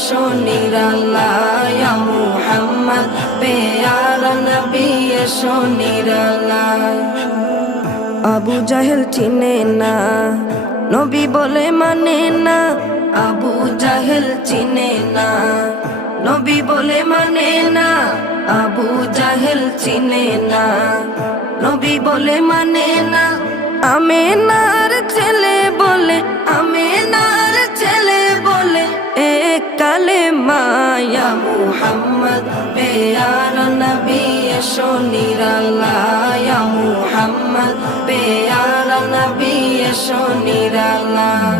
এসো নিরালায় ইয়া মুহাম্মদ পেয়ারা নবী এসো নিরালায়। আবু জাহেল চিনে না নবী বলে মানে না, আবু জাহেল চিনে না নবী বলে মানে না, আবু জাহেল চিনে না নবী বলে মানে না। আমেনার ছেলে বলে, আমেনার ছেলে বলে এক কালেমা ইয়া মুহাম্মদ পেয়ারা নবী এসো নিরালায় ইয়া মুহাম্মদ পেয়ারা নবী এসো নিরালায়।